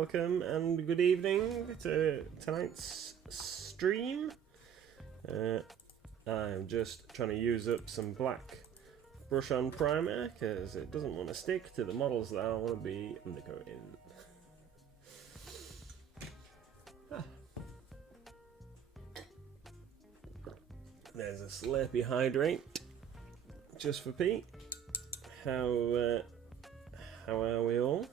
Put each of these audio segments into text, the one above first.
welcome and good evening to tonight's stream. I'm just trying to use up some black brush on primer because it doesn't want to stick to the models that I want to be undercoating. There's a Slurpee Hydrate just for Pete. How are we all?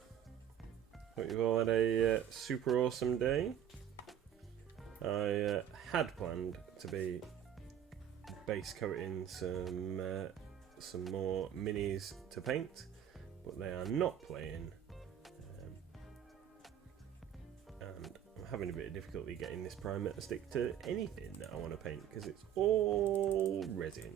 Hope you've all had a super awesome day. I had planned to be base coating some more minis to paint, but they are not playing, and I'm having a bit of difficulty getting this primer to stick to anything that I want to paint because it's all resin.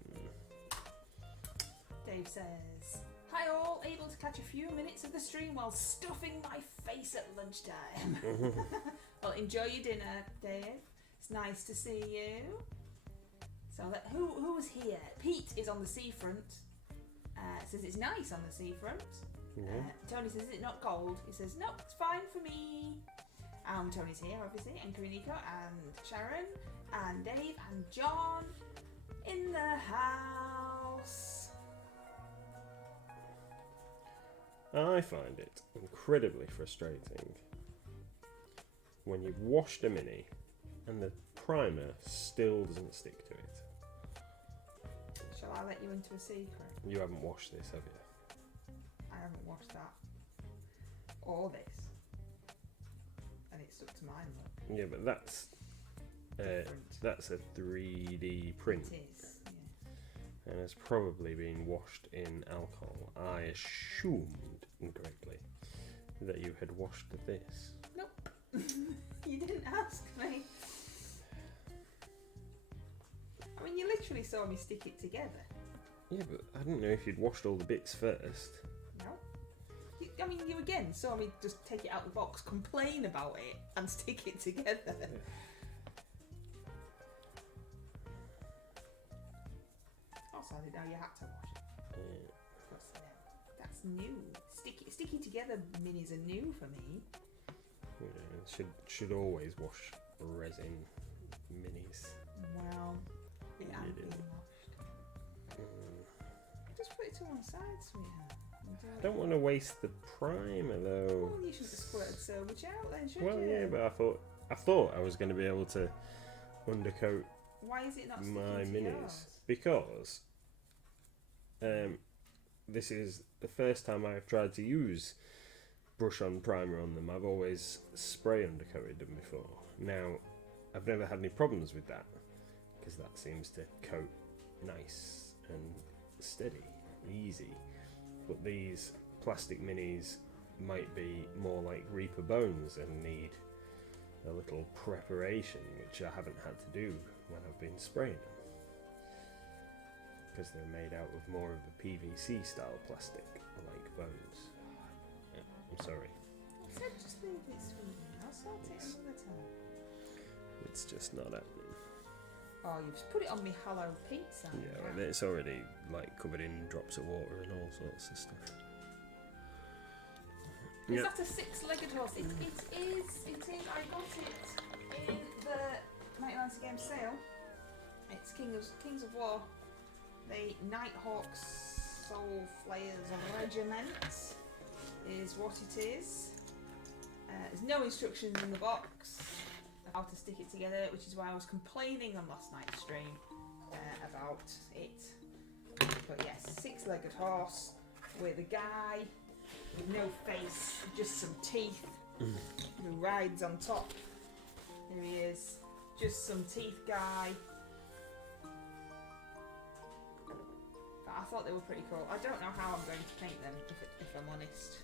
Dave says, "Hi all, able to catch a few minutes of the stream while stuffing my face at lunchtime." Well, enjoy your dinner, Dave. It's nice to see you. So who was here? Pete is on the seafront. Says it's nice on the seafront. Tony says, "Is it not cold?" He says, "No, it's fine for me." And Tony's here, obviously, and Kariniko, and Sharon, and Dave, and John in the house. I find it incredibly frustrating when you've washed a mini and the primer still doesn't stick to it. Shall I let you into a secret? You haven't washed this, have you? I haven't washed that. Or this. And it stuck to mine, look. Yeah, but that's a 3D print. It is, yeah. And it's probably been washed in alcohol. I assumed incorrectly that you had washed this. Nope. You didn't ask me. I mean, you literally saw me stick it together. Yeah, but I didn't know if you'd washed all the bits first. No. I mean, you again saw me just take it out of the box, complain about it, and stick it together. Yeah. Also, I didn't know you had to wash it. Yeah. Because, that's new. Sticky together minis are new for me. Yeah, should always wash resin minis. Well, it hasn't been washed. Just put it to one side, sweetheart. I don't want to waste the primer though. Well, you shouldn't have squirted so much out then, should Well, you? yeah, but I thought I was going to be able to undercoat Why is it not sticking my to minis yours? because this is the first time I've tried to use brush on primer on them. I've always spray undercoated them before. Now I've never had any problems with that because that seems to coat nice and steady, easy. But these plastic minis might be more like Reaper bones and need a little preparation, which I haven't had to do when I've been spraying them. Because they're made out of more of a PVC style plastic, like bones. Yeah, I'm sorry. I said just leave it, sweetie. I'll sort it another time. It's just not happening. Oh, you've just put it on me hollow pizza. Yeah, well, it's already like covered in drops of water and all sorts of stuff. Is Yep. that a six-legged horse? It is. I got it in the 99 game sale. It's Kings of War. The Nighthawks Soul Flayers Regiment is what it is. There's no instructions in the box of how to stick it together, which is why I was complaining on last night's stream about it. But yes, six-legged horse with a guy with no face, just some teeth, who rides on top. Here he is, just some teeth guy. But I thought they were pretty cool. I don't know how I'm going to paint them, if I'm honest.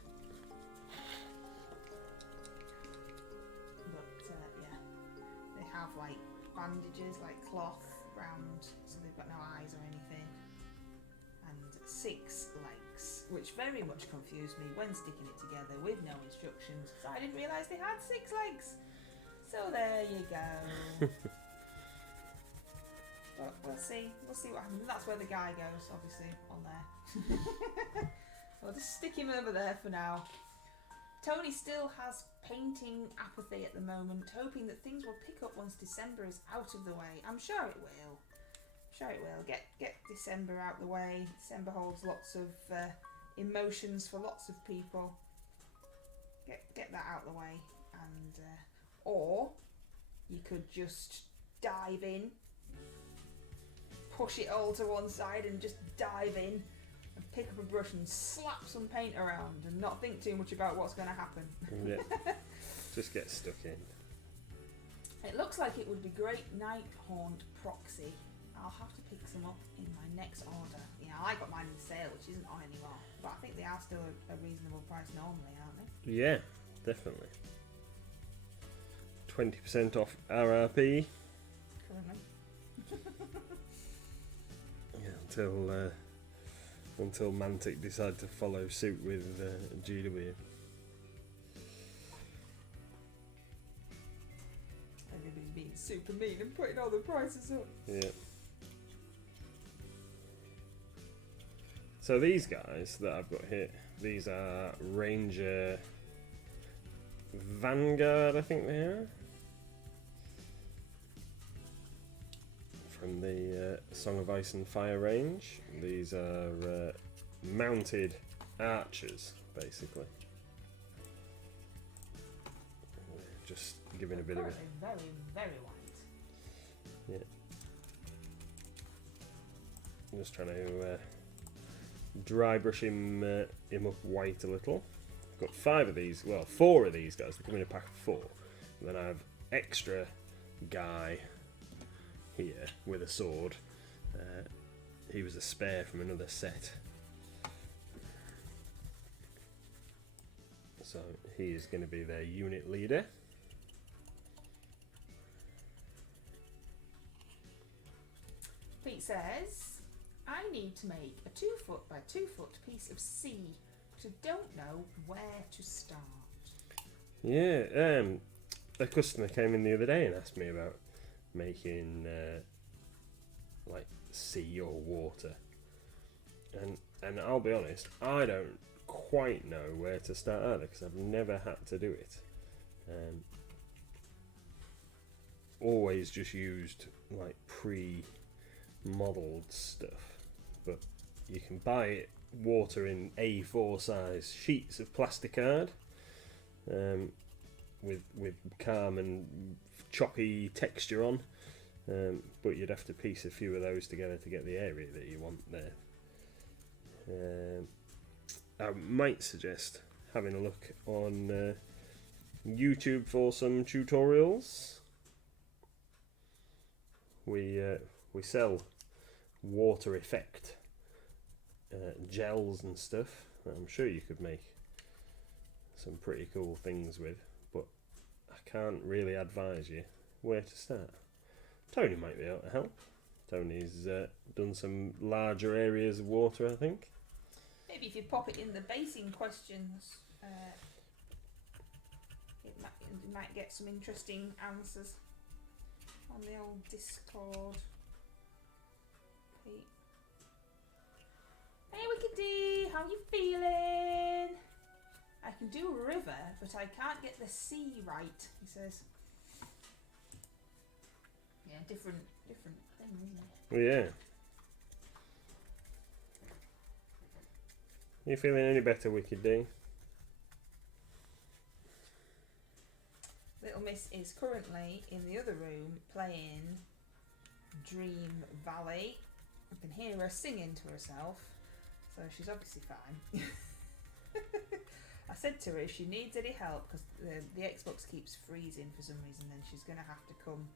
But yeah, they have like bandages, like cloth round, so they've got no eyes or anything. And 6 legs, which very much confused me when sticking it together with no instructions, so I didn't realise they had 6 legs. So there you go. But we'll see what happens. And that's where the guy goes, obviously, on there. I'll just stick him over there for now. Tony still has painting apathy at the moment, hoping that things will pick up once December is out of the way. I'm sure it will. Sure it will. Get December out the way. December holds lots of emotions for lots of people. Get that out the way, and or you could just dive in, push it all to one side, and just dive in and pick up a brush and slap some paint around and not think too much about what's going to happen. Yeah. Just get stuck in. It looks like it would be great night haunt proxy. I'll have to pick some up in my next order. Yeah, I got mine in sale, which isn't on anymore, but I think they are still a reasonable price normally, aren't they? Yeah, definitely. 20% off RRP. Currently. Yeah, until Mantic decide to follow suit with GW. Everybody's being super mean and putting all the prices up. Yeah. So these guys that I've got here, these are Ranger Vanguard, I think they are. From the Song of Ice and Fire range. These are mounted archers, basically. Just giving a bit of a... Very, very white. Yeah. I'm just trying to dry brush him up white a little. I've got 5 of these, well, 4 of these guys. They come in a pack of 4. And then I have extra guy here with a sword. He was a spare from another set. So he is going to be their unit leader. Pete says, I need to make a 2 foot by 2 foot piece of sea, but I don't know where to start. Yeah, a customer came in the other day and asked me about making like sea or water, and I'll be honest, I don't quite know where to start either because I've never had to do it. Always just used like pre-modeled stuff, but you can buy water in A4 size sheets of plastic card with calm and choppy texture on. But you'd have to piece a few of those together to get the area that you want there. I might suggest having a look on YouTube for some tutorials. We sell water effect gels and stuff that I'm sure you could make some pretty cool things with, but I can't really advise you where to start. Tony might be able to help. Tony's done some larger areas of water, I think. Maybe if you pop it in the basing questions, you might get some interesting answers on the old Discord. Pete. Hey Wicked D, how you feeling? I can do a river, but I can't get the sea right, he says. Yeah, different thing, isn't it? Well, yeah. You feeling any better, Wicked D? Little Miss is currently in the other room playing Dream Valley. I can hear her singing to herself, so she's obviously fine. I said to her if she needs any help, because the Xbox keeps freezing for some reason, then she's going to have to come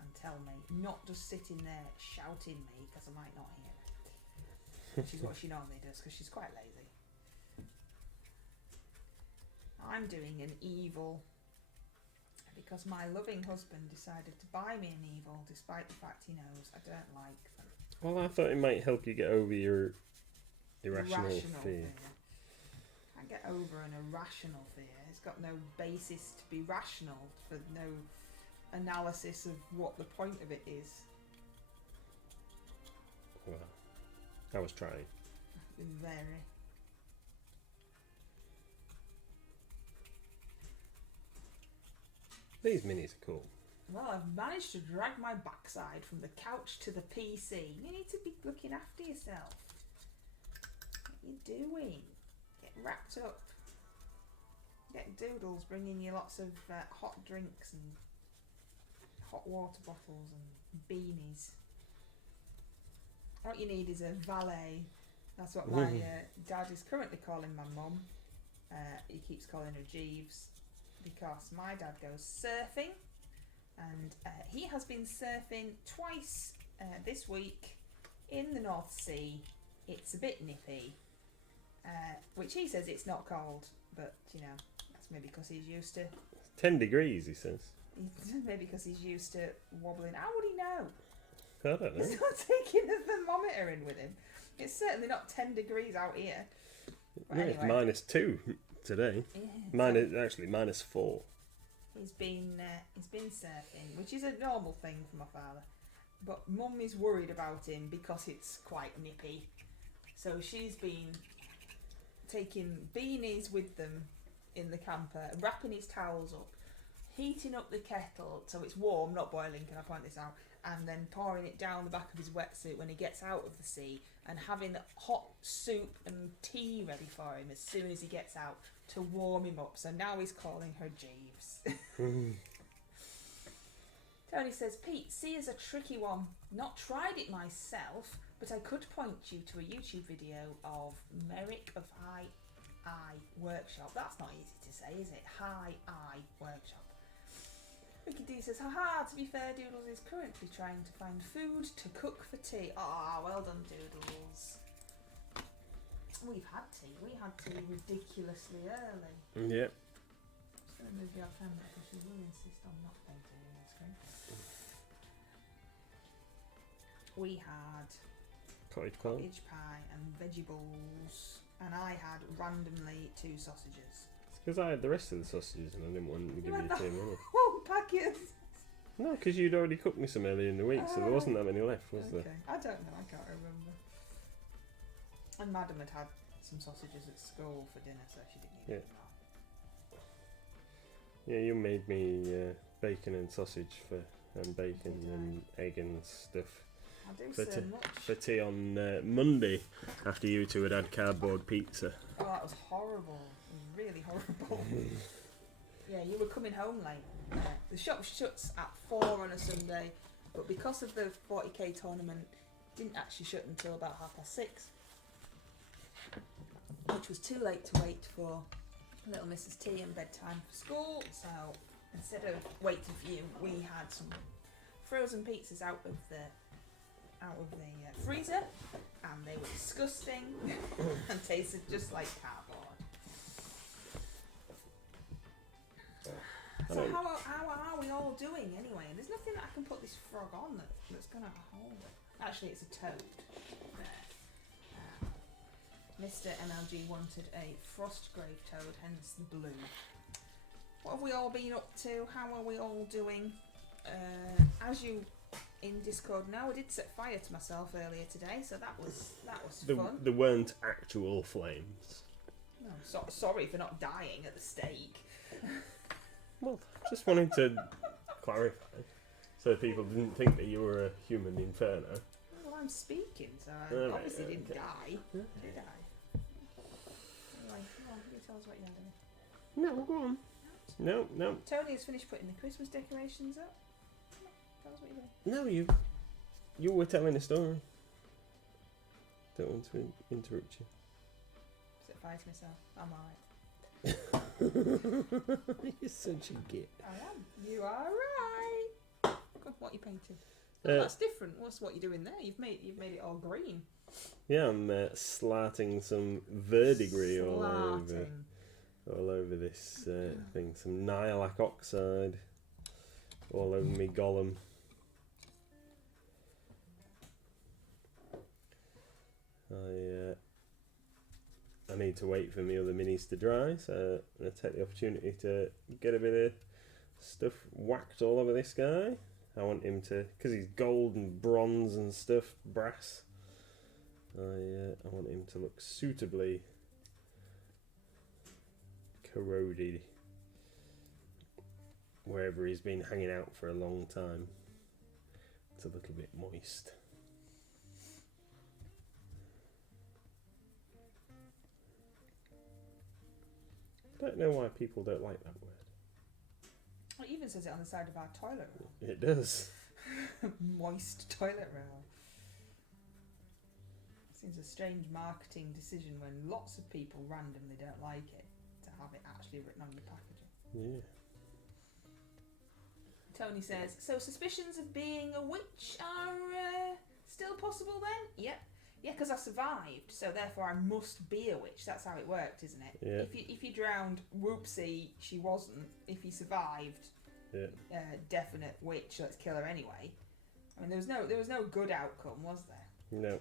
and tell me, not just sitting there shouting me because I might not hear her. Which is what she normally does because she's quite lazy. I'm doing an evil because my loving husband decided to buy me an evil despite the fact he knows I don't like them. Well, I thought it might help you get over your irrational fear. Can't get over an irrational fear. It's got no basis to be rational, for no analysis of what the point of it is. Well, I was trying. Very. These minis are cool. Well, I've managed to drag my backside from the couch to the PC. You need to be looking after yourself. What are you doing? Get wrapped up. Get Doodles bringing you lots of hot drinks and hot water bottles and beanies. What you need is a valet. That's what my dad is currently calling my mum. He keeps calling her Jeeves because my dad goes surfing, and he has been surfing twice this week in the North Sea. It's a bit nippy, which he says it's not cold, but you know, that's maybe because he's used to 10 degrees, he says. maybe because he's used to wobbling. How would he know? I don't know. He's not taking a thermometer in with him. It's certainly not 10 degrees out here. But It's anyway, -2 today. -4. He's been surfing, which is a normal thing for my father. But Mum is worried about him because it's quite nippy. So she's been taking beanies with them in the camper, wrapping his towels up, heating up the kettle so it's warm, not boiling, can I point this out, and then pouring it down the back of his wetsuit when he gets out of the sea, and having hot soup and tea ready for him as soon as he gets out to warm him up. So now he's calling her Jeeves. Tony says, Pete, sea is a tricky one. Not tried it myself, but I could point you to a YouTube video of Merrick of High Eye Workshop. That's not easy to say, is it? High Eye Workshop. Ricky D says, haha, to be fair, Doodles is currently trying to find food to cook for tea. Ah, well done, Doodles. We've had tea. We had tea ridiculously early. Yeah. Just going to move the off camera because she will insist on not painting on the screen. We had Cottage pie. cottage pie and veggie balls, and I had randomly 2 sausages. It's because I had the rest of the sausages and I didn't want to give you had the 2 more. whole packet. No, because you'd already cooked me some earlier in the week, so there wasn't that many left, was there? Okay, I don't know, I can't remember. And Madam had some sausages at school for dinner, so she didn't eat them all. Yeah, you made me bacon and sausage and bacon and egg and stuff I do for, so much. for tea on Monday after you two had cardboard pizza. Oh, that was horrible. It was really horrible. Yeah, you were coming home late. The shop shuts at 4 on a Sunday, but because of the 40k tournament, it didn't actually shut until about 6:30, which was too late to wait for little Mrs. T and bedtime for school. So instead of waiting for you, we had some frozen pizzas out of the freezer, and they were disgusting and tasted just like cardboard. So how are we all doing anyway? There's nothing that I can put this frog on that's going to hold it. Actually, it's a toad. There. Mr. MLG wanted a frost grave toad, hence the blue. What have we all been up to? How are we all doing? As you in Discord know, I did set fire to myself earlier today, so that was fun. There weren't actual flames. No, sorry for not dying at the stake. Well, just wanted to clarify so people didn't think that you were a human inferno. Well, I'm speaking, so I obviously didn't die. Did I? Anyway, come on, you tell us what you're doing. No, go on. No. Tony has finished putting the Christmas decorations up. Tell us what you're doing. No, you were telling a story. Don't want to interrupt you. Set fire to myself. I'm alright. You're such a git. I am. You are right. What are you painting? Oh, that's different. What's what you're doing there? You've made it all green. Yeah, I'm slatting some verdigris all over this thing. Some Nihilak oxide all over me golem. I need to wait for my other minis to dry, so I'm going to take the opportunity to get a bit of stuff whacked all over this guy. I want him to, because he's gold and bronze and stuff, brass, I want him to look suitably corroded. wherever he's been hanging out for a long time to look a bit moist. I don't know why people don't like that word. It even says it on the side of our toilet roll. It does. Moist toilet roll. Seems a strange marketing decision when lots of people randomly don't like it to have it actually written on your packaging. Yeah. Tony says, so suspicions of being a witch are still possible then? Yep. Yeah, because I survived, so therefore I must be a witch. That's how it worked, isn't it? Yeah. If you drowned, whoopsie, she wasn't. If you survived, Yeah. definite witch. Let's kill her anyway. I mean, there was no good outcome, was there? No.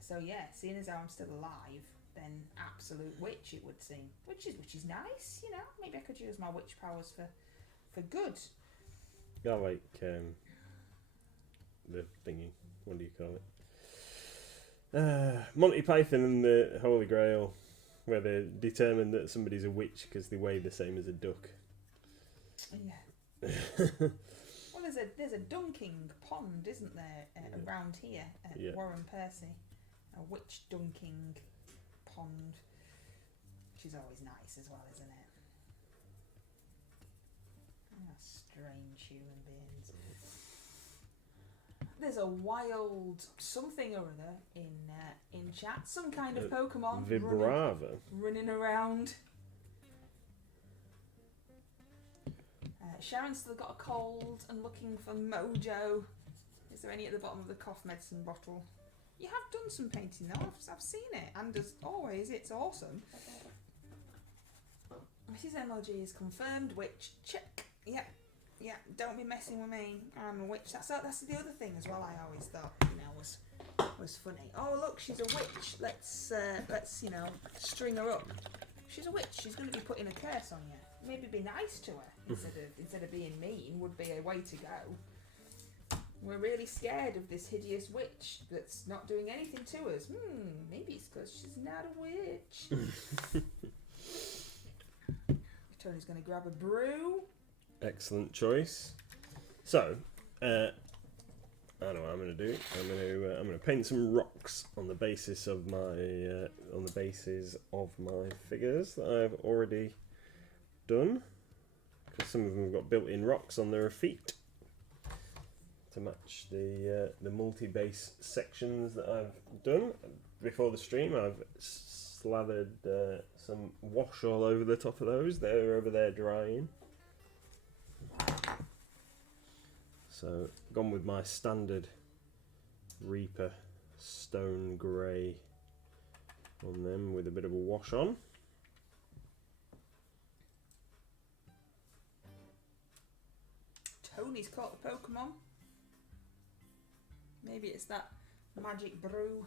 So yeah, seeing as how I'm still alive, then absolute witch it would seem. Which is nice, you know. Maybe I could use my witch powers for good. I like the thingy. What do you call it? Monty Python and the Holy Grail, where they determine that somebody's a witch because they weigh the same as a duck. Yeah. Well, there's a dunking pond, isn't there, around here at Warren Percy, a witch dunking pond, which is always nice as well, isn't it? Oh, strange human beings. There's a wild something or other in chat. Some kind of Pokemon Vibrava. running around. Sharon's still got a cold and looking for mojo. Is there any at the bottom of the cough medicine bottle? You have done some painting though. I've seen it, and as always, it's awesome. Mrs. MLG is confirmed witch. Check. Yep. Yeah, don't be messing with me. I'm a witch. That's the other thing as well. I always thought, was funny. Oh look, she's a witch. Let's string her up. She's a witch. She's going to be putting a curse on you. Maybe be nice to her instead of being mean would be a way to go. We're really scared of this hideous witch that's not doing anything to us. Maybe it's because she's not a witch. Tony's going to grab a brew. Excellent choice. So, I know what I'm going to do. I'm going to paint some rocks on the basis of my figures that I've already done, because some of them have got built-in rocks on their feet to match the multi-base sections that I've done. Before the stream, I've slathered some wash all over the top of those. They're over there drying. So, gone with my standard Reaper stone grey on them with a bit of a wash on. Tony's caught the Pokemon. Maybe it's that magic brew.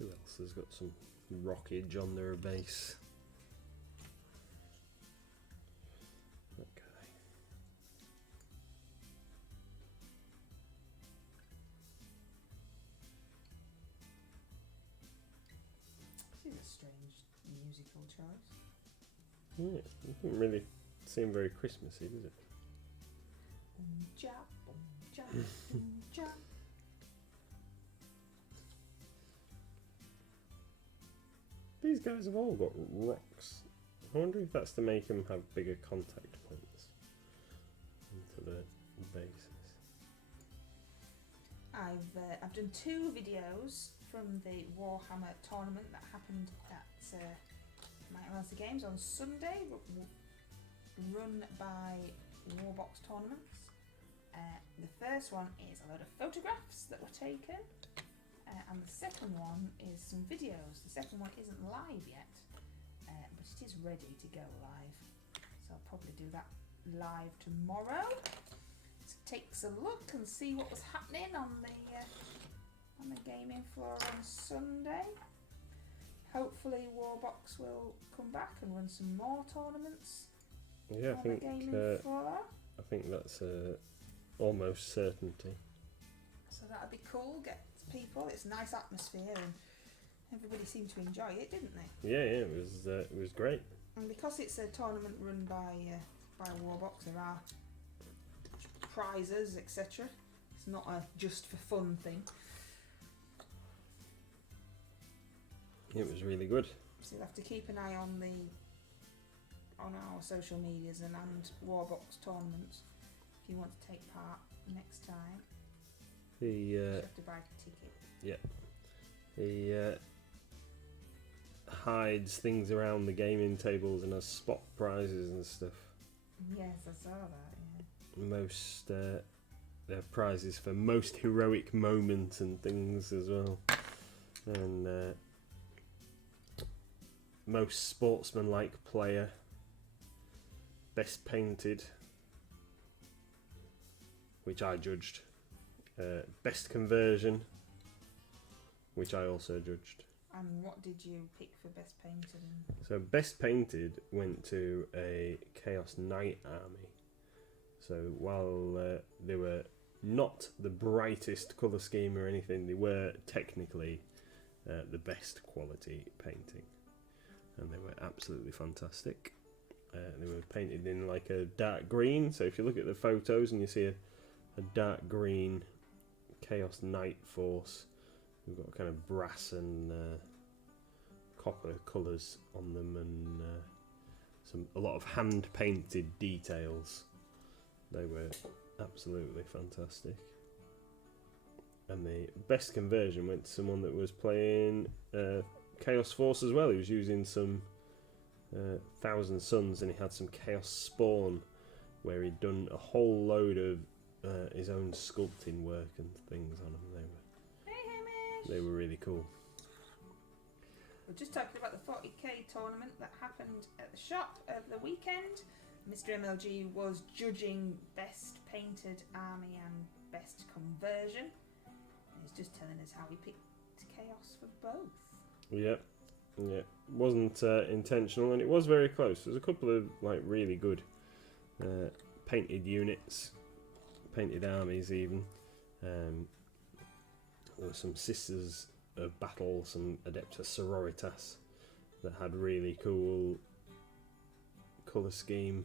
Who else has got some rockage on their base? Okay. This is a strange musical choice. Yeah, it doesn't really seem very Christmassy, does it? Boom, jab, boom, jab, boom, jab. These guys have all got rocks. I wonder if that's to make them have bigger contact points into the bases. I've done 2 videos from the Warhammer tournament that happened at Might Atlanta Games on Sunday, run by Warbox Tournaments. The first one is a load of photographs that were taken. And the second one is some videos. The second one isn't live yet, but it is ready to go live. So I'll probably do that live tomorrow. So takes a look and see what was happening on the gaming floor on Sunday. Hopefully Warbox will come back and run some more tournaments Yeah, on the gaming floor. I think that's almost certainty. So that'd be cool. Get people. It's a nice atmosphere, and everybody seemed to enjoy it, didn't they? Yeah, it was great. And because it's a tournament run by Warbox, there are prizes, etc. It's not a just for fun thing. It was really good. So you'll have to keep an eye on our social medias and Warbox tournaments if you want to take part next time. You have to buy a ticket. He hides things around the gaming tables and has spot prizes and stuff. Yes, I saw that. Yeah. Most there are prizes for most heroic moment and things as well, and most sportsmanlike player, best painted, which I judged, best conversion, which I also judged. And what did you pick for best painted? So best painted went to a Chaos Knight army. So while they were not the brightest colour scheme or anything, they were technically the best quality painting. And they were absolutely fantastic. They were painted in like a dark green. So if you look at the photos and you see a dark green Chaos Knight force, we've got kind of brass and copper colours on them, and a lot of hand painted details. They were absolutely fantastic. And the best conversion went to someone that was playing Chaos Force as well. He was using some Thousand Suns, and he had some Chaos Spawn where he'd done a whole load of his own sculpting work and things on them. They were really cool. We're just talking about the 40k tournament that happened at the shop over the weekend. Mr. MLG was judging best painted army and best conversion. And he's just telling us how he picked Chaos for both. Yep. Yeah. Wasn't intentional, and it was very close. There's a couple of like really good painted units, painted armies even. There were some Sisters of Battle, some Adeptus Sororitas that had really cool colour scheme,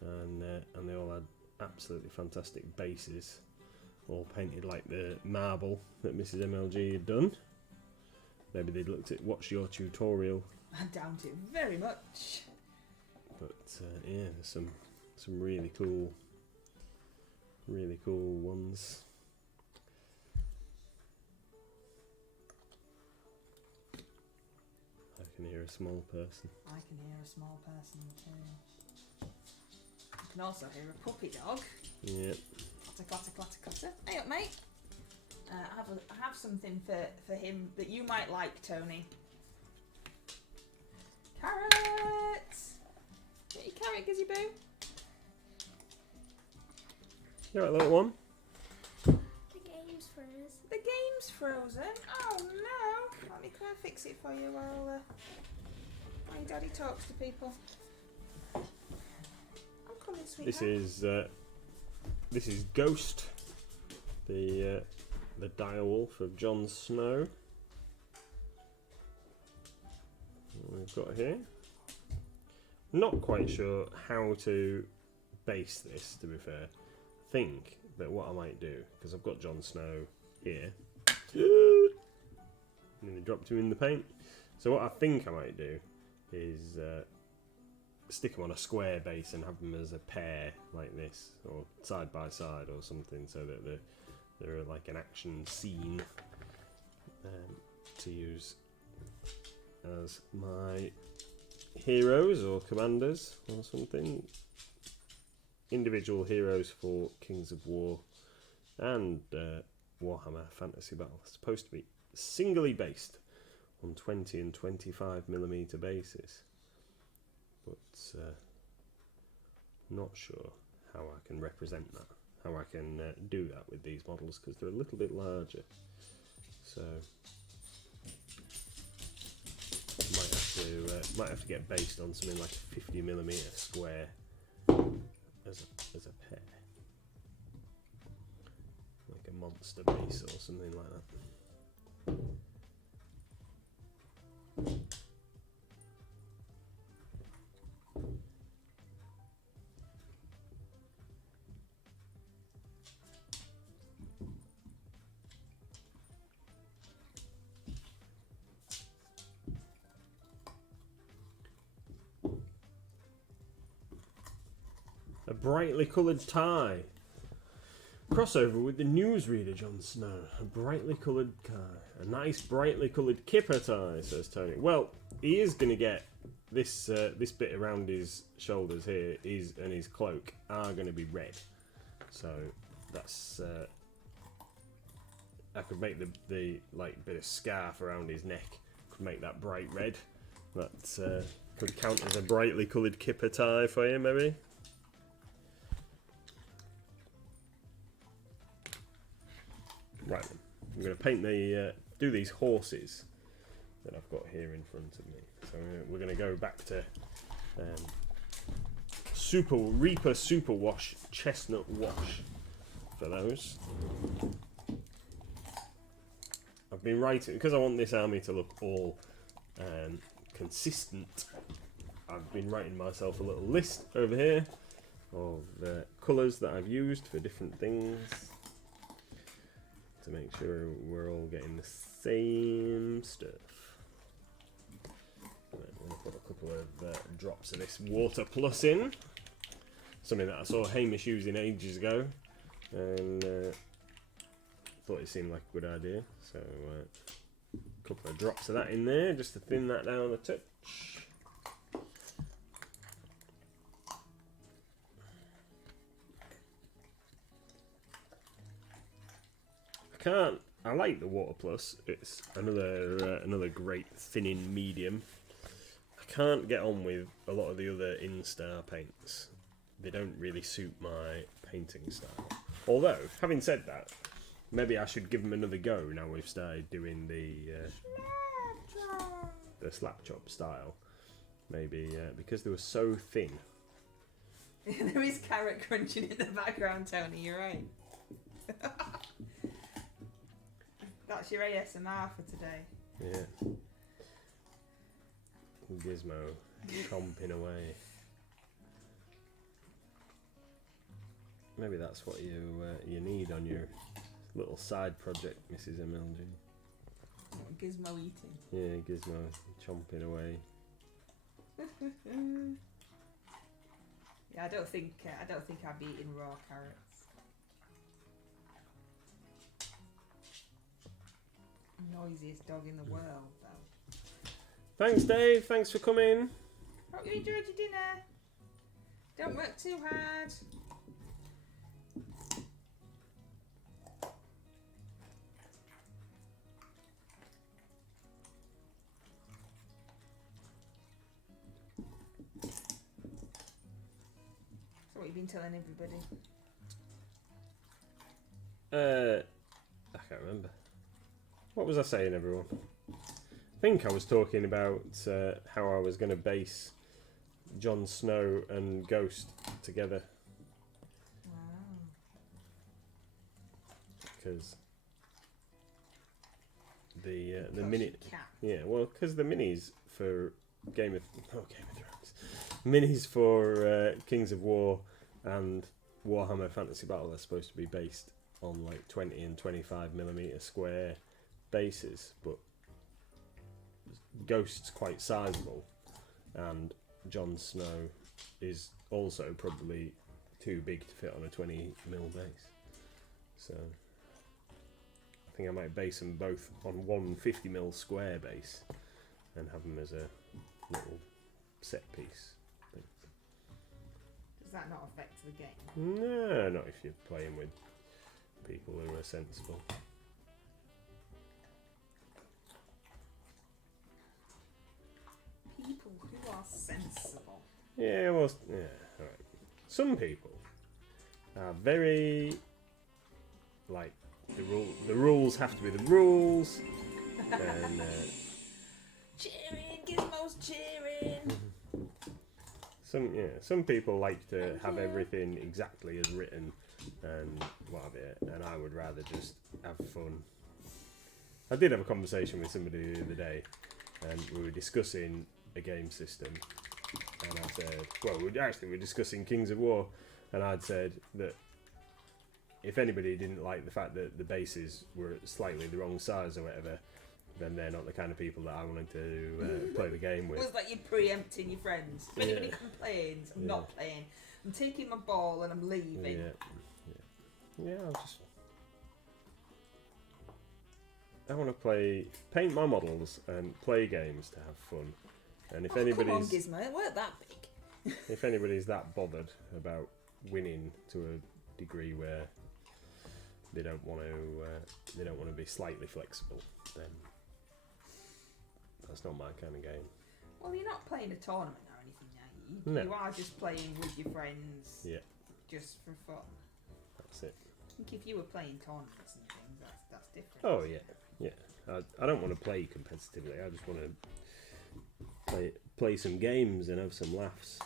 and they all had absolutely fantastic bases, all painted like the marble that Mrs. MLG had done. Maybe they'd watched your tutorial. I doubt it very much. But yeah, some really cool ones. I can hear a small person. I can hear a small person too. I can also hear a puppy dog. Yeah. Clatter, clatter, clatter, clatter. Hey up, mate. I have something for him that you might like, Tony. Carrot! Get your carrot, Gizzy Boo. You alright, little one? The game's froze. The game's frozen. Oh no! Let me come and fix it for you while my daddy talks to people. I'm coming, sweetheart. This is Ghost, the direwolf of Jon Snow. What we've got here. Not quite sure how to base this, to be fair. I think that what I might do, because I've got Jon Snow here, and then they dropped him in the paint. So what I think I might do is stick them on a square base and have them as a pair like this, or side by side or something, so that they're like an action scene to use as my heroes or commanders or something. Individual heroes for Kings of War and Warhammer Fantasy Battle. It's supposed to be singly based on 20 and 25mm basis, but not sure how I can represent that, how I can do that with these models, because they're a little bit larger. So might have to get based on something like a 50mm square as a pair, like a monster base or something like that. A brightly coloured tie. Crossover with the newsreader Jon Snow. A brightly coloured tie. A nice brightly coloured kipper tie, says Tony. Well, he is going to get this this bit around his shoulders here and his cloak are going to be red. So that's I could make the like bit of scarf around his neck. Could make that bright red. That could count as a brightly coloured kipper tie for you, maybe. Right then, I'm going to paint do these horses that I've got here in front of me. So we're going to go back to Reaper Super Wash Chestnut Wash for those. I've been writing, because I want this army to look all consistent, I've been writing myself a little list over here of colours that I've used for different things, to make sure we're all getting the same stuff. Right, I'm going to put a couple of drops of this Water Plus in. Something that I saw Hamish using ages ago, and thought it seemed like a good idea. So a couple of drops of that in there, just to thin that down a touch. I like the Water Plus. It's another great thinning medium. I can't get on with a lot of the other Instar paints. They don't really suit my painting style. Although, having said that, maybe I should give them another go now we've started doing the slap chop style. Maybe because they were so thin. There is carrot crunching in the background, Tony. You're right. That's your ASMR for today. Yeah. Gizmo chomping away. Maybe that's what you need on your little side project, Mrs. MLG. Gizmo eating. Yeah, Gizmo chomping away. Yeah, I don't think I'd be eating raw carrots. Noisiest dog in the world, though. Thanks, Dave. Thanks for coming. Hope you enjoyed your dinner. Don't work too hard. So what have you been telling everybody? I can't remember. What was I saying, everyone? I think I was talking about how I was going to base Jon Snow and Ghost together. Wow. Because the mini, Cat. yeah, well, because the minis for Game of Thrones, minis for Kings of War and Warhammer Fantasy Battle are supposed to be based on like 20 and 25mm square bases, but Ghost's quite sizable, and Jon Snow is also probably too big to fit on a 20mm base. So I think I might base them both on one 50mm square base and have them as a little set piece thing. Does that not affect the game? No, not if you're playing with people who are sensible. People who are sensible. Yeah, well, yeah, alright. Some people are very, like, the rules have to be the rules, and Cheering, Gizmo's cheering. some people like to Thank have you. everything exactly as written and what have you, and I would rather just have fun. I did have a conversation with somebody the other day, and we were discussing a game system, and I said, well, we're discussing Kings of War, and I'd said that if anybody didn't like the fact that the bases were slightly the wrong size or whatever, then they're not the kind of people that I wanted to play the game It with. was like you're preempting your friends. If anybody Yeah. complains, I'm Yeah. not playing. I'm taking my ball and I'm leaving. Yeah, I want to paint my models and play games to have fun. And if Come on, anybody's Gizmo, it weren't that big. if anybody's that bothered about winning to a degree where they don't want to be slightly flexible, then that's not my kind of game. Well, you're not playing a tournament or anything, are you? No. You are just playing with your friends. Yeah. Just for fun. That's it. I think if you were playing tournaments and things, that's different. Oh yeah. I don't want to play competitively. I just want to play some games and have some laughs.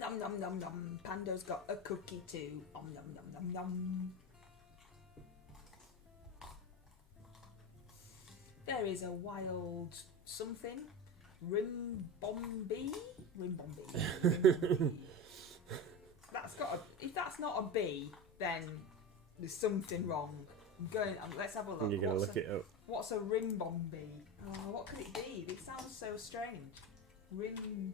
Nom nom nom nom. Pando's got a cookie too. Nom nom nom nom nom. There is a wild something. Rimbombi? Rimbombi. That's got a, if that's not a bee, then there's something wrong. Let's have a look. You're going to look it up. What's a rimbombi? Oh, what could it be? It sounds so strange. Rimbombi.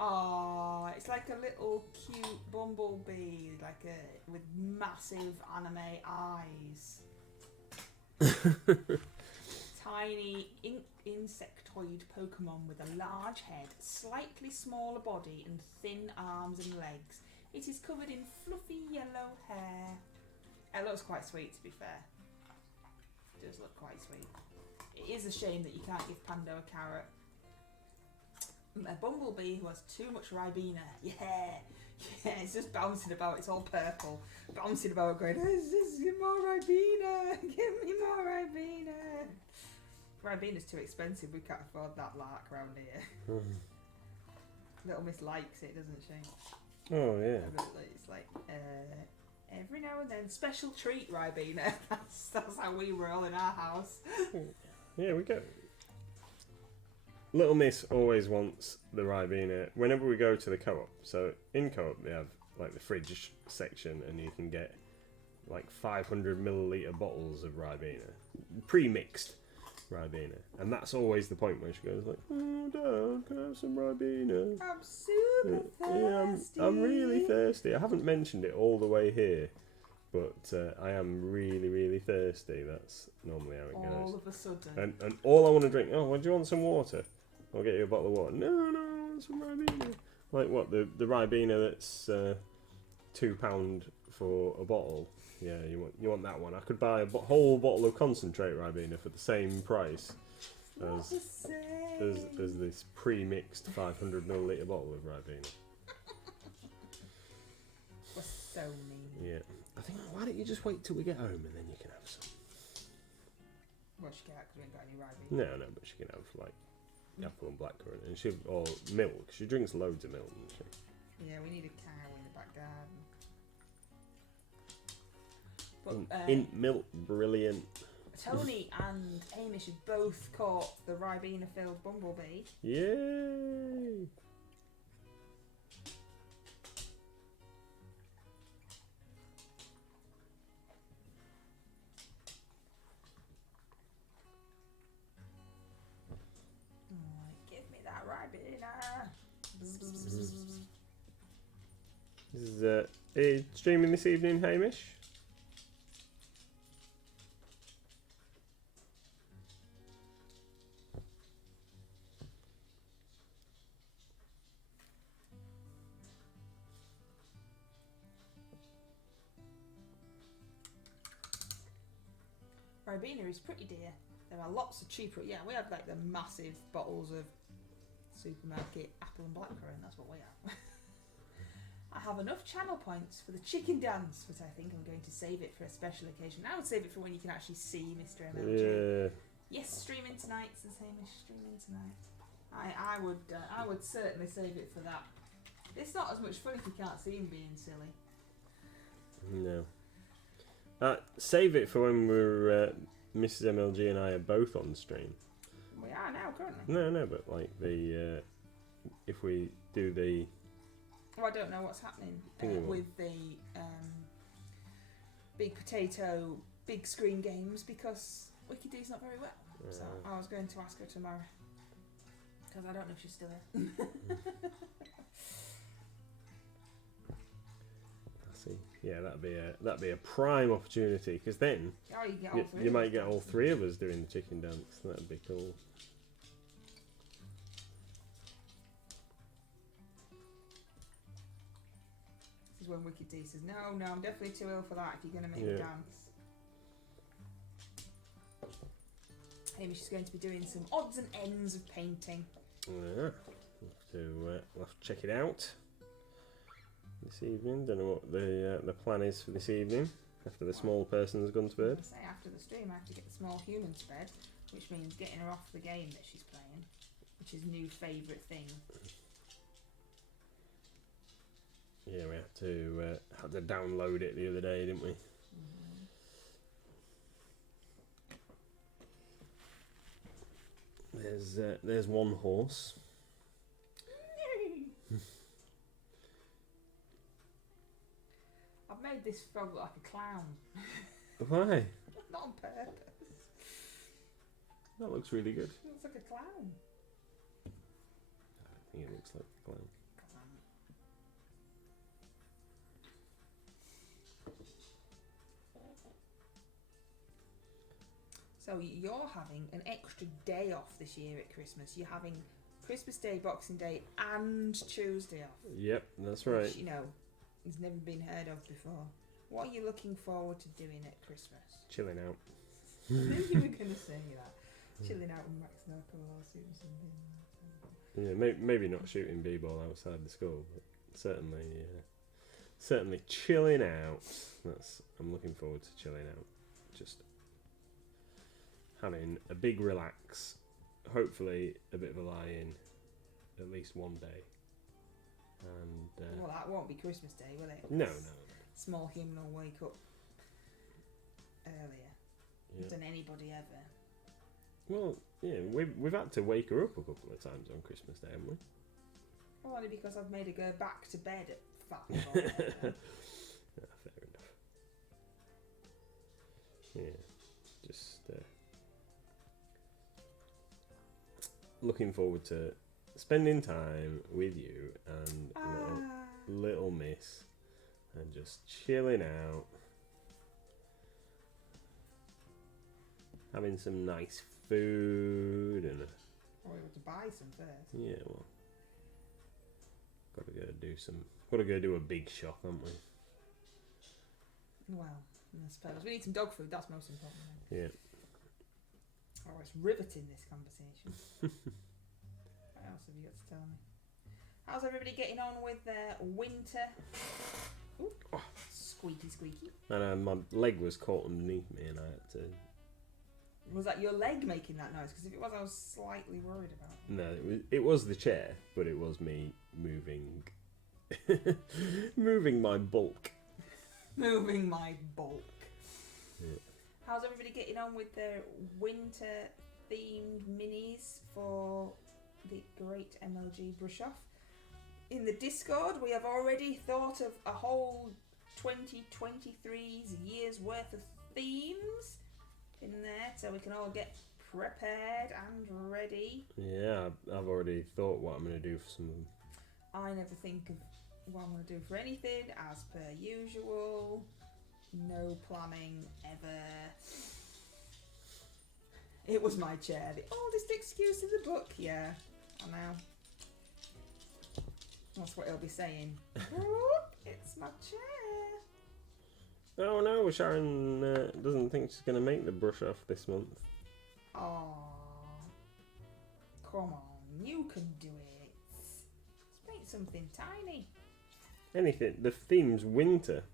Oh, it's like a little cute bumblebee, with massive anime eyes. Tiny insectoid Pokemon with a large head, slightly smaller body and thin arms and legs. It is covered in fluffy yellow hair. It looks quite sweet, to be fair. It does look quite sweet. It is a shame that you can't give Pando a carrot. A bumblebee who has too much Ribena. Yeah, it's just bouncing about. It's all purple. Bouncing about going, give me more Ribena. Give me more Ribena. Ribena's too expensive. We can't afford that lark round here. Little Miss likes it, doesn't she? Oh yeah. It's like, every now and then, special treat Ribena. That's how we roll in our house. Yeah, we go. Little Miss always wants the Ribena whenever we go to the co-op. So in co-op they have like the fridge section, and you can get like 500 milliliter bottles of Ribena, pre-mixed Ribena, and that's always the point where she goes like, "Oh, Dad, can I have some Ribena? I'm super thirsty. Yeah, I'm really thirsty. I haven't mentioned it all the way here, but I am really, really thirsty. That's normally how it goes. All of a sudden. And all I want to drink. Oh, well, do you want some water? I'll get you a bottle of water. No, I want some Ribena. Like what? The Ribena that's £2 for a bottle. Yeah, you want that one. I could buy a whole bottle of concentrate Ribena for the same price as this pre-mixed 500 milliliter bottle of Ribena. We're so mean. Yeah. I think, why don't you just wait till we get home and then you can have some? Well, she can't because we ain't got any Ribena. No, but she can have like apple and blackcurrant, and or milk. She drinks loads of milk, doesn't she? Yeah, we need a cow in the back garden. But, In milk, brilliant. Tony and Hamish have both caught the Ribena-filled bumblebee. Yay! Give me that Ribena. This is are you streaming this evening, Hamish? Ribena is pretty dear. There are lots of cheaper. Yeah, we have like the massive bottles of supermarket apple and blackcurrant. That's what we have. I have enough channel points for the chicken dance, but I think I'm going to save it for a special occasion. I would save it for when you can actually see Mr. MLG. Yeah. Yes, streaming tonight, says Hamish. Streaming tonight. I would certainly save it for that. It's not as much fun if you can't see him being silly. No. Save it for when we're Mrs. MLG and I are both on stream. We are now currently. No, but like the if we do the. Oh, I don't know what's happening with the big potato big screen games because Wiki D's not very well. So I was going to ask her tomorrow because I don't know if she's still here. Yeah, that'd be a prime opportunity because then you might get all three of us doing the chicken dance. That'd be cool. This is when Wicked D says, "No, I'm definitely too ill for that. If you're going to make me dance." Hamish is going to be doing some odds and ends of painting. Yeah, we'll have to check it out this evening. Don't know what the plan is for this evening after the small person's gone to bed. Say after the stream I have to get the small human to bed, which means getting her off the game that she's playing, which is new favourite thing. Yeah, we had to download it the other day, didn't we? There's one horse. I've made this frog look like a clown. Why? Not on purpose. That looks really good. It looks like a clown. I think it looks like a clown. So you're having an extra day off this year at Christmas. You're having Christmas Day, Boxing Day, and Tuesday off. Yep, that's right. Which, has never been heard of before. What are you looking forward to doing at Christmas? Chilling out. I knew you were going to say that. Chilling out with Max Knuckle or shooting something. Yeah, maybe not shooting b-ball outside the school, but certainly chilling out. I'm looking forward to chilling out. Just having a big relax, hopefully a bit of a lie-in, at least one day. And well, that won't be Christmas Day, will it? No. Small human will wake up earlier than anybody ever. Well, yeah, we've had to wake her up a couple of times on Christmas Day, haven't we? Well, only because I've made her go back to bed at 5 o'clock. Fair enough. Yeah, just looking forward to spending time with you and little miss and just chilling out, having some nice food and We're able to buy some first. yeah, well, gotta go do a big shop, haven't we? Well, I suppose we need some dog food. That's most important. Yeah. Oh, it's riveting, this conversation. What else have you got to tell me? How's everybody getting on with their winter? Ooh, squeaky. And my leg was caught underneath me, and I had to. Was that your leg making that noise? Because if it was, I was slightly worried about it. No, it was the chair, but it was me moving, moving my bulk. Moving my bulk. Yeah. How's everybody getting on with their winter themed minis for the great MLG brush off? In the Discord, we have already thought of a whole 2023's year's worth of themes in there, so we can all get prepared and ready. Yeah, I've already thought what I'm going to do for some of them. I never think of what I'm going to do for anything, as per usual. No planning ever. It was my chair, the oldest excuse in the book. Yeah, I know. That's what he'll be saying. It's my chair. Oh no, Sharon doesn't think she's going to make the brush off this month. Oh, come on, you can do it. Let's make something tiny. anything. The theme's winter.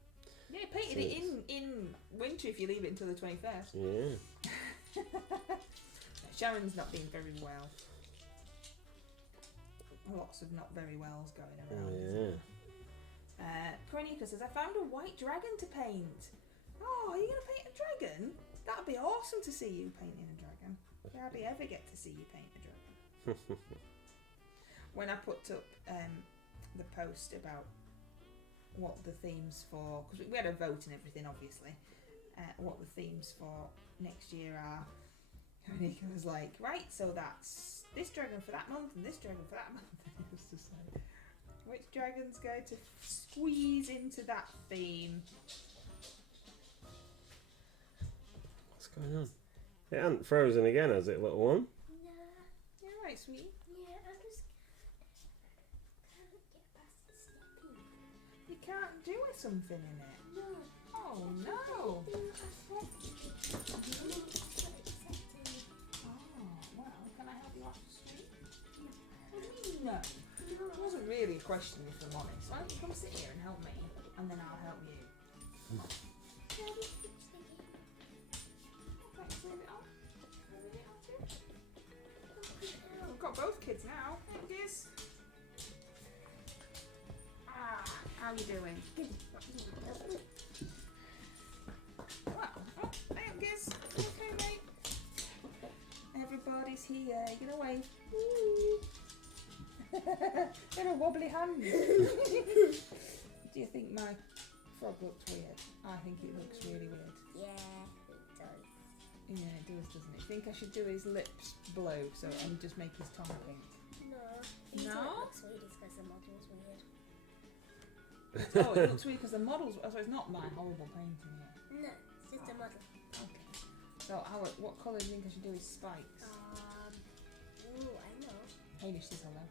Yeah, painted it in winter if you leave it until the 21st. Yeah. Sharon's not doing very well. Lots of not very wells going around. Yeah. Kronika says, I found a white dragon to paint. Oh, are you going to paint a dragon? That'd be awesome to see you painting a dragon. I hardly ever get to see you paint a dragon. When I put up the post about what the themes for, because we had a vote and everything, obviously, what the themes for next year are, Kronika was like, right, so that's this dragon for that month and this dragon for that month. It was just like, which dragon's going to squeeze into that theme? What's going on? It ain't frozen again, has it, little one? No. You're right, sweetie. Yeah, I'm just can't get past the stepping. You can't do something in it. No. Oh no! Oh, well, can I help you off the street? What do you mean no? It wasn't really a question, if I'm honest. Why don't you come sit here and help me, and then I'll help you. Okay, so leave it on. Leave it on too. We've got both kids now. Hey, Giz. How you doing? Well, oh, hey up, Giz. Okay, mate. Everybody's here. Get away. They're a wobbly hand. Do you think my frog looks weird? I think it looks really weird. Yeah, it does. Yeah, it does, doesn't it? Think I should do his lips blue and just make his tongue pink? No. No? It looks weird because the model's weird. Oh, it looks weird because the model's... So it's not my horrible painting yet. No, it's just a model. Okay. So what colour do you think I should do his spikes? Ooh, I know. Hamish says hello.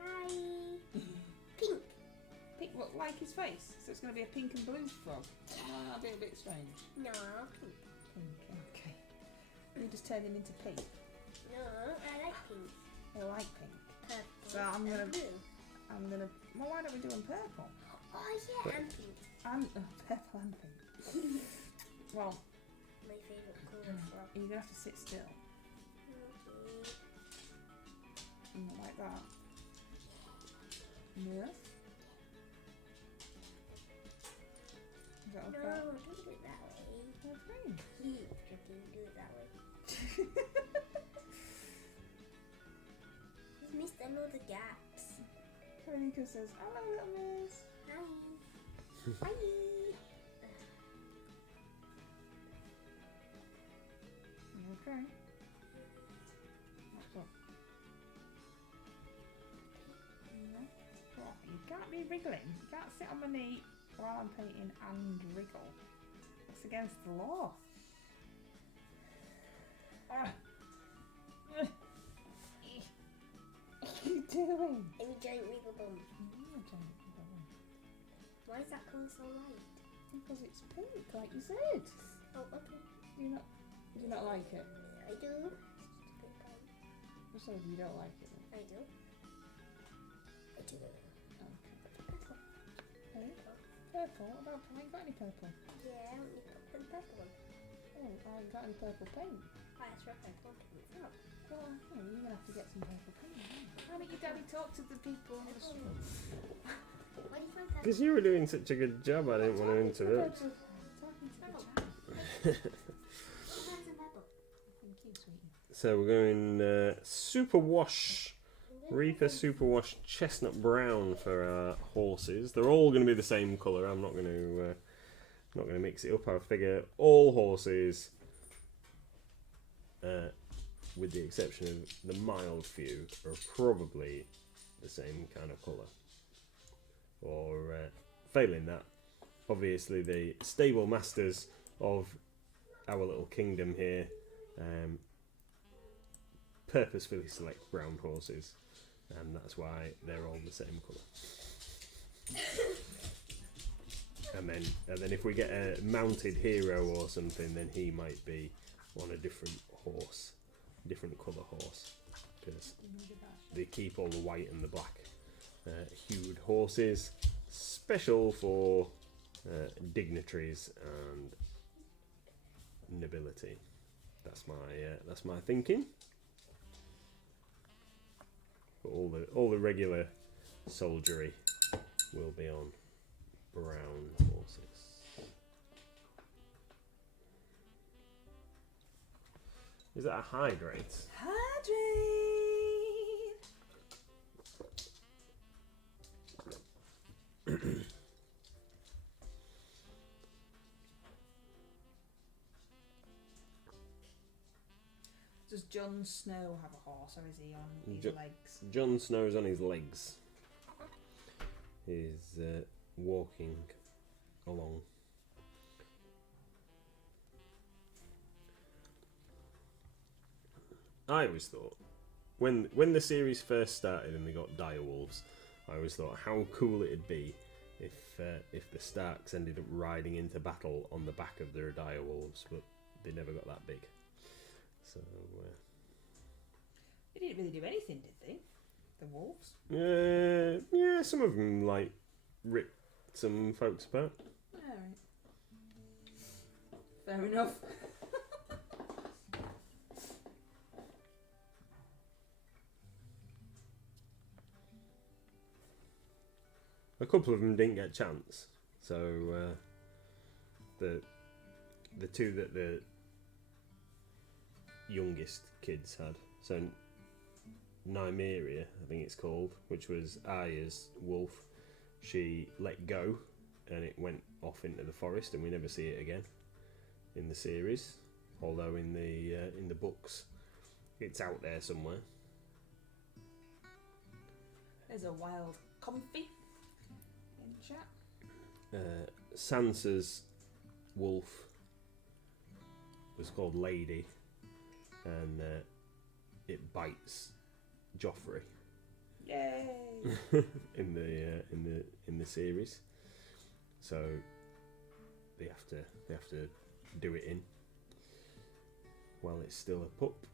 Hi. Pink. Pink, what, like his face? So it's going to be a pink and blue frog? Oh, that'll be a bit strange. No, pink. Pink, okay. You just turn him into pink. No, I like pink. I like pink. Purple. So I'm and gonna- blue. Well, why don't we do him purple? Oh yeah, and pink. Purple and pink. Well, My favourite colour frog. you're going to have to sit still. Okay. Like that. Yes. Is that No, okay? don't do it that way. Okay. Keep dripping, do it that way. You've missed another gaps. Kronika says, hello little miss. Hi. Hi. Okay. What's up? Yeah. What? You can't be wriggling. You can't sit on my knee while I'm painting and wriggle. That's against the law. Ah. What are you doing? And a giant wiggle bum. Oh, giant wiggle bum. Why is that colour so light? Because it's pink, like you said. Oh, okay. Do you not like it? I do. It's just a bit bright. You said you don't like it. I do. I do. Okay. Purple. Hey? Purple? What about I ain't got any purple. Yeah, I want you to put the purple one. Oh, I ain't got any purple paint. Oh, that's right, I told you. Oh. Well, you're gonna have to get some purple paint. Why don't you daddy talk to the people on the street? Why do you find that? Because you were doing such a good job, I didn't want to interrupt. Talking to the child. Find some purple. Thank you, sweetie. So we're going superwash, Reaper superwash chestnut brown for our horses. They're all going to be the same colour. I'm not going to mix it up. I figure all horses, with the exception of the mild few, are probably the same kind of colour. Or failing that, obviously the stable masters of our little kingdom here purposefully select brown horses, and that's why they're all the same colour. And then if we get a mounted hero or something, then he might be on a different horse, different colour horse, because they keep all the white and the black hued horses, special for dignitaries and nobility. That's my thinking. But all the regular soldiery will be on brown horses. Is that a hydrate? Hydrate! Does Jon Snow have a horse, or is he on his legs? Jon Snow's on his legs. He's walking along. I always thought, when the series first started and they got direwolves, I always thought how cool it'd be if the Starks ended up riding into battle on the back of their direwolves, but they never got that big. So they didn't really do anything, did they? The wolves? Yeah, some of them like ripped some folks apart. Alright. Fair enough. A couple of them didn't get a chance. So the two that the youngest kids had. So Nymeria, I think it's called, which was Arya's wolf. She let go, and it went off into the forest, and we never see it again in the series. Although in the books, it's out there somewhere. There's a wild comfy in chat. Sansa's wolf was called Lady, and it bites Joffrey. Yay! in the series, so they have to do it in while it's still a pup.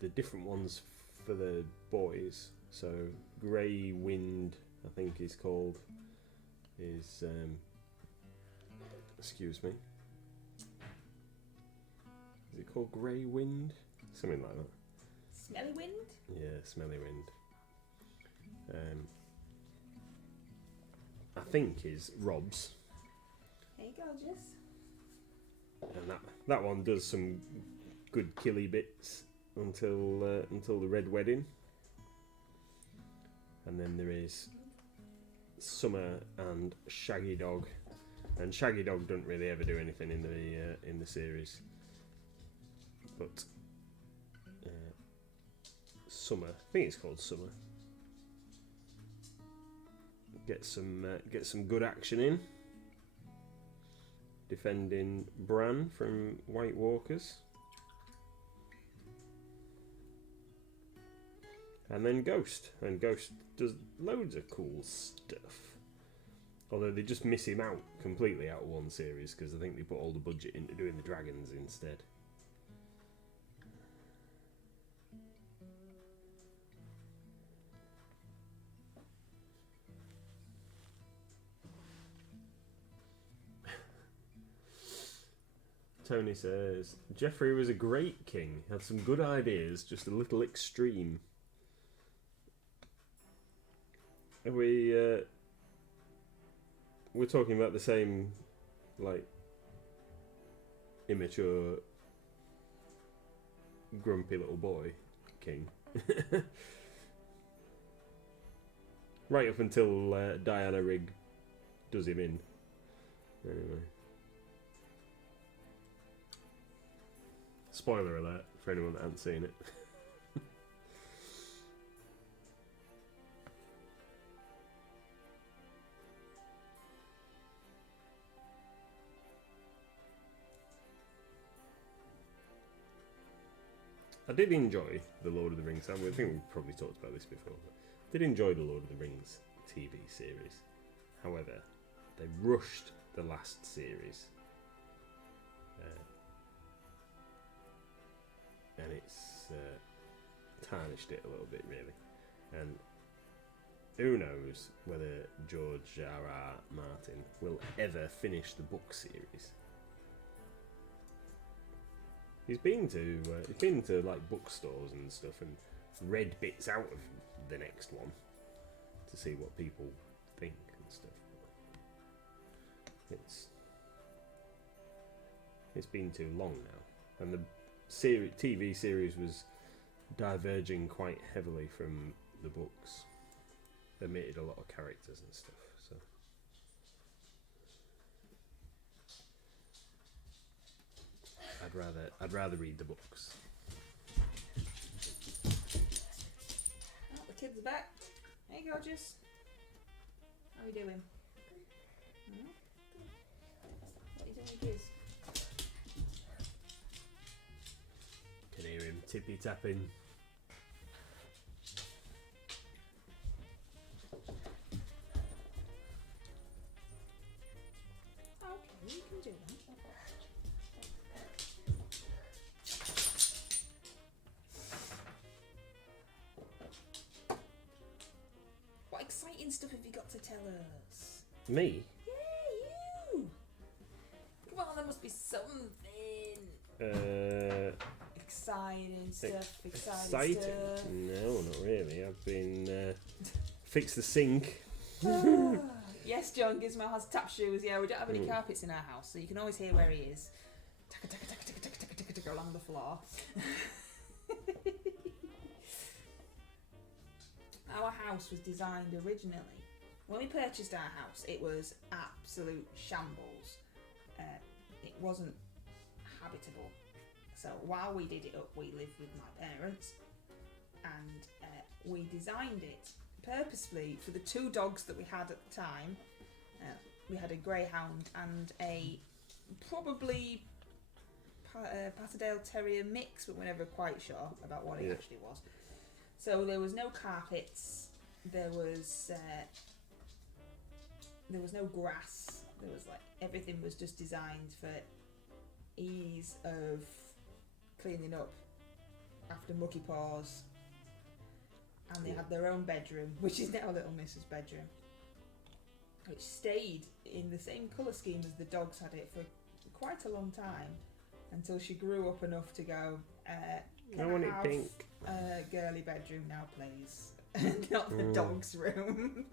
The different ones for the boys. So Grey Wind, I think he's called, is excuse me. Is it called Grey Wind? Something like that. Smelly Wind? Yeah, Smelly Wind. I think is Rob's. Hey, gorgeous. And that one does some good killy bits until the Red Wedding. And then there is Summer and Shaggy Dog. And Shaggy Dog doesn't really ever do anything in the series. But Summer, I think it's called Summer. Get some good action in, defending Bran from White Walkers, and then Ghost does loads of cool stuff. Although they just miss him out completely out of one series because I think they put all the budget into doing the dragons instead. Tony says, Geoffrey was a great king, had some good ideas, just a little extreme. Are we're talking about the same, like, immature, grumpy little boy king. Right up until Diana Rigg does him in. Anyway. Spoiler alert for anyone that hasn't seen it. I did enjoy the Lord of the Rings. I think we've probably talked about this before. But I did enjoy the Lord of the Rings TV series. However, they rushed the last series. And it's tarnished it a little bit, really. And who knows whether George R.R. Martin will ever finish the book series. He's been to like bookstores and stuff and read bits out of the next one to see what people think and stuff. It's been too long now, and the TV series was diverging quite heavily from the books. They omitted a lot of characters and stuff. So I'd rather read the books. Oh, the kid's back. Hey, gorgeous. How are you doing? Hmm? What are you doing with kids? Can hear him tippy tapping. Okay, you can do that. What exciting stuff have you got to tell us? Me? Yeah, you! Come on, there must be something. Exciting stuff, exciting stuff. No, not really. I've been fixed the sink. Yes, John Gizmo has tap shoes. Yeah, we don't have any carpets in our house, so you can always hear where he is. Along the floor. Our house was designed originally. When we purchased our house, it was absolute shambles. It wasn't habitable. So while we did it up, we lived with my parents, and we designed it purposefully for the two dogs that we had at the time. We had a greyhound and a probably Patterdale Terrier mix, but we're never quite sure about what it actually was. So there was no carpets, there was no grass. There was everything was just designed for ease of cleaning up after mucky paws. And they had their own bedroom, which is now Little Miss's bedroom, which stayed in the same colour scheme as the dogs had it for quite a long time, until she grew up enough to go, I want it pink. A girly bedroom now, please. Not the dog's room.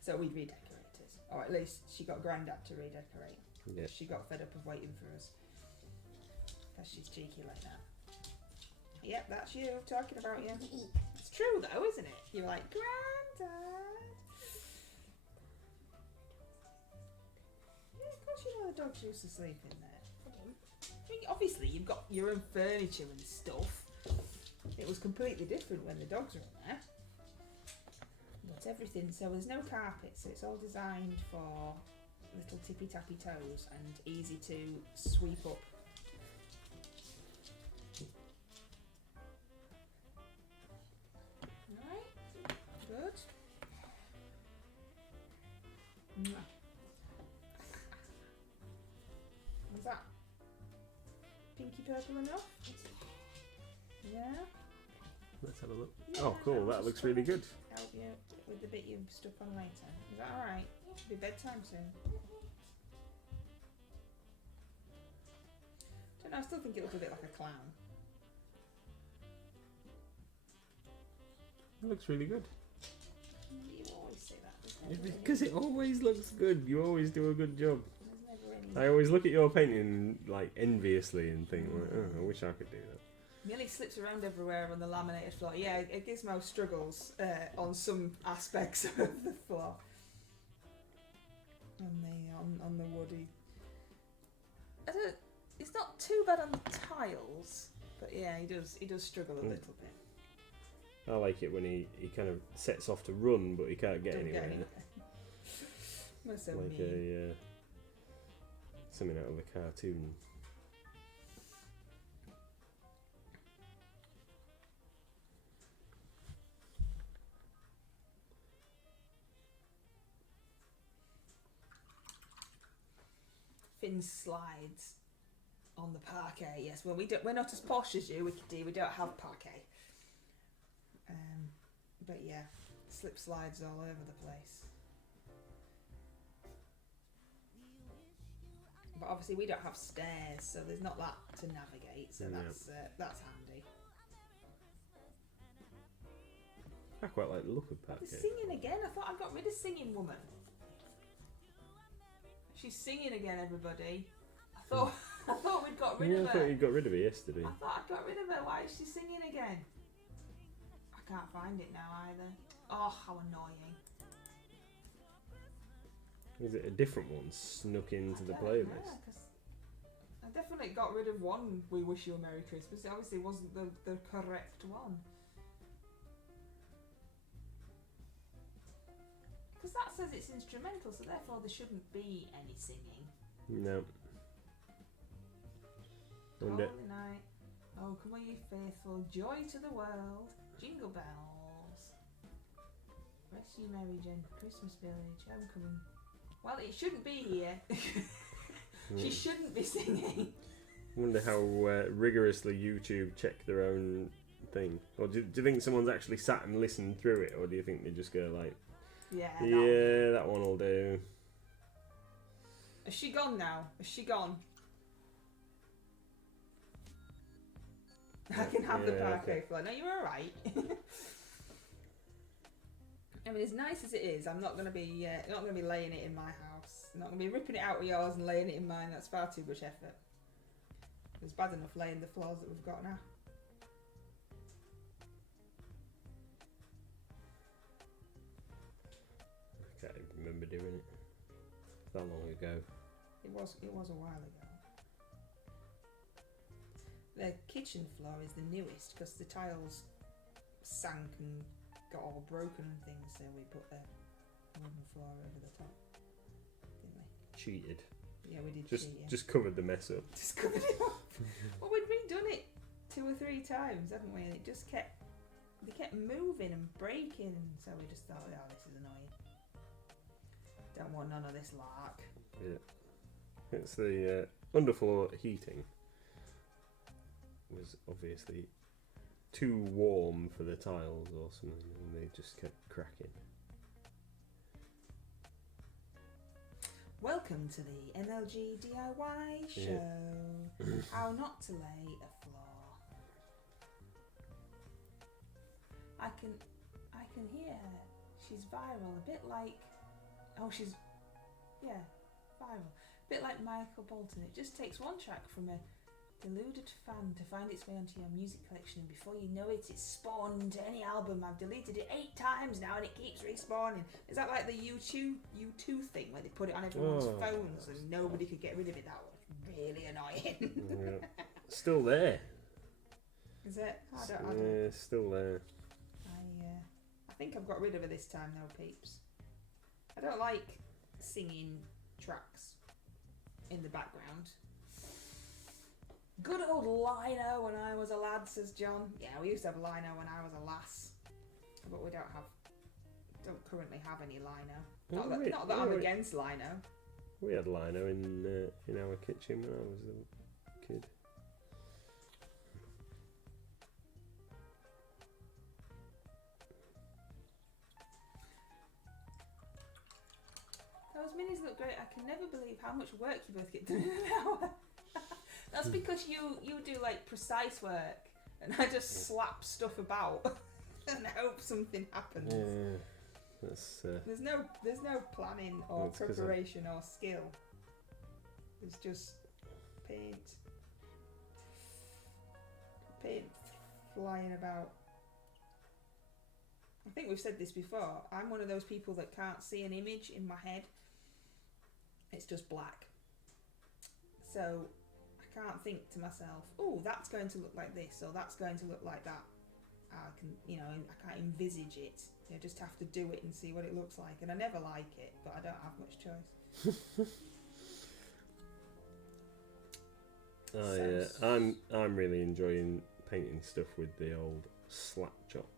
So we redecorated. Or at least she got Grandad to redecorate. Yeah. She got fed up of waiting for us. Because she's cheeky like that. Yep, that's you talking about you. It's true though, isn't it? You're like, Grandad. Yeah, of course you know the dogs used to sleep in there. I mean, obviously you've got your own furniture and stuff. It was completely different when the dogs were in there. But everything, so there's no carpet, so it's all designed for little tippy tappy toes and easy to sweep up. Alright, good. Mwah. Was that pinky purple enough? Yeah? Let's have a look. Yeah, Oh, cool. I'll That just looks come really and good. Help you with the bit you stuck on later. Is that alright? It'll be bedtime soon. Don't know, I still think it looks a bit like a clown. It looks really good. You always say that. There's never Because it always looks good. You always do a good job. There's never any. I always look at your painting enviously and think, oh, I wish I could do that. Nearly slips around everywhere on the laminated floor. Yeah, Gizmo struggles on some aspects of the floor. On the woody. It's not too bad on the tiles, but yeah, he does struggle a little bit. I like it when he kind of sets off to run, but he can't get Don't anywhere. We're so Like mean. something out of a cartoon. Finn slides on the parquet. Yes, well we're not as posh as you, we don't have parquet. But yeah, slip slides all over the place. But obviously we don't have stairs, so there's not that to navigate. So Yeah. that's handy. I quite like the look of They're Parquet. singing again. I thought I got rid of Singing Woman. She's singing again, everybody. I thought we'd got rid Yeah, of I thought her. you got rid of it yesterday. I thought I got rid of her. Why is she singing again? I can't find it now either. Oh, how annoying. Is it a different one snuck into the I don't playlist? know, 'cause I definitely got rid of one We Wish You a Merry Christmas. It obviously wasn't the correct one. Because that says it's instrumental, so therefore there shouldn't be any singing. No. Wonder. Holy night, oh come on you faithful, joy to the world, jingle bells. Rest you merry gen, Christmas village, homecoming. Well, it shouldn't be here. She shouldn't be singing. Wonder how rigorously YouTube check their own thing. Or do you think someone's actually sat and listened through it, or do you think they just go like, Yeah. yeah, that one will do? Has she gone now? Has she gone? I can have the Yeah, parquet okay. floor. No, you're alright. I mean, as nice as it is, I'm not gonna be laying it in my house. I'm not gonna be ripping it out of yours and laying it in mine. That's far too much effort. It's bad enough laying the floors that we've got now. I can't even remember doing it. That long ago. It was a while ago. The kitchen floor is the newest because the tiles sank and got all broken and things, so we put a wooden floor over the top, didn't we? Cheated. Yeah, we did. Just cheat, yeah. just covered the mess up. Just covered it up. Well, we'd redone it 2 or 3 times, haven't we? And it just kept moving and breaking, so we just thought, oh, this is annoying. Don't want none of this lark. Yeah. It's the underfloor heating was obviously too warm for the tiles or something, and they just kept cracking. Welcome to the MLG DIY show. How not to lay a floor. I can hear her. She's viral, a bit like, viral. A bit like Michael Bolton. It just takes one track from a deluded fan to find its way onto your music collection, and before you know it, it's spawned into any album. I've deleted it 8 times now and it keeps respawning. Is that like the U2 thing where they put it on everyone's phones and nobody could get rid of it? That was really annoying. Yeah. Still there. Is it? I don't Yeah, still there. I think I've got rid of her this time though, peeps. I don't like singing tracks in the background. Good old lino when I was a lad, says John. Yeah, we used to have lino when I was a lass, but we don't currently have any lino. Not that I'm against lino. We had lino in our kitchen when I was a kid. Those minis look great. I can never believe how much work you both get done in an hour. That's because you do like precise work, and I just slap stuff about and hope something happens. Yeah, that's. There's no planning or That's 'cause preparation or skill. There's just paint flying about. I think we've said this before. I'm one of those people that can't see an image in my head. It's just black. So I can't think to myself, oh, that's going to look like this, or that's going to look like that. I can't envisage it. I just have to do it and see what it looks like. And I never like it, but I don't have much choice. I'm really enjoying painting stuff with the old slap chop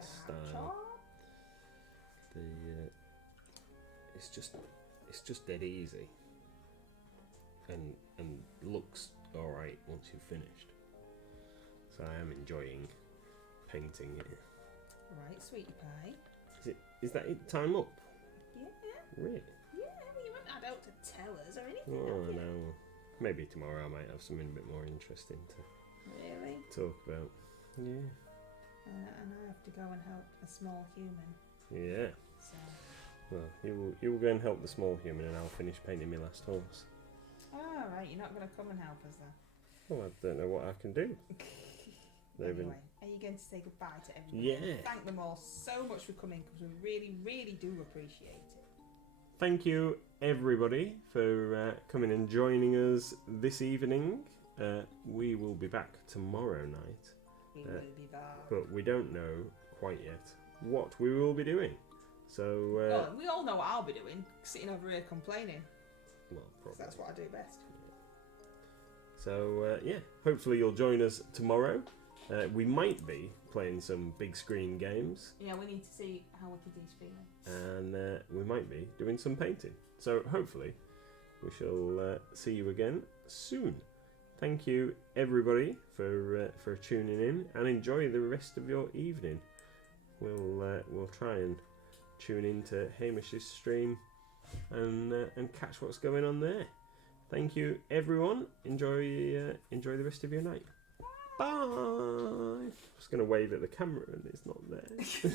style. It's just dead easy, and looks all right once you've finished. So I am enjoying painting it. Right, sweetie pie. Is that it? Time up? Yeah. Really? Yeah, well, you weren't adult to tell us or anything. Oh, have you? no. Maybe tomorrow I might have something a bit more interesting to Really? talk about. Yeah. And I have to go and help a small human. Yeah. So. Well, you will go and help the small human, and I'll finish painting my last horse. All right, you're not going to come and help us then. Well, I don't know what I can do. They've been- Anyway, are you going to say goodbye to everybody? Yeah. Thank them all so much for coming because we really, really do appreciate it. Thank you, everybody, for coming and joining us this evening. We will be back tomorrow night, We will be back. but we don't know quite yet what we will be doing. So, Oh, we all know what I'll be doing, sitting over here complaining. well, 'Cause probably. that's what I do best. So, yeah, hopefully you'll join us tomorrow. We might be playing some big screen games, Yeah, we need to see how Wickedy's feeling. and we might be doing some painting. So, hopefully, we shall see you again soon. Thank you, everybody, for tuning in, and enjoy the rest of your evening. We'll try and tune into Hamish's stream and catch what's going on there. Thank you, everyone. Enjoy the rest of your night. Bye. I was going to wave at the camera and it's not there.